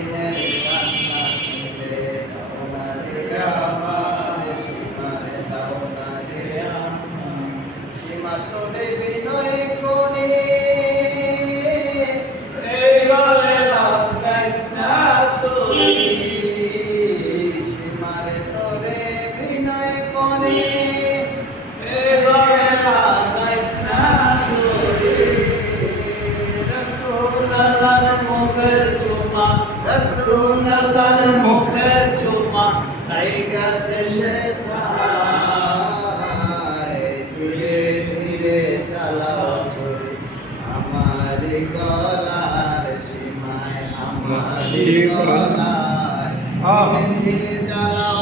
দিনের কান্না শুনতে দাও না রে আমার সীমায় দাও না রে আমার সীমার তোরে বিনয় করে এই গলে লাগাইস না সই সীমারে তোরে বিনয় করে এই গলে লাগাইস না সই রাসূলুল্লাহর মুখের চুমা রাসূলুল্লাহর মুখের চুমা তাই গেছে সেথায় ধীরে ধীরে চালাও ছুরি আমার গলার সীমায় আমার গলায় ধীরে ধীরে চালাও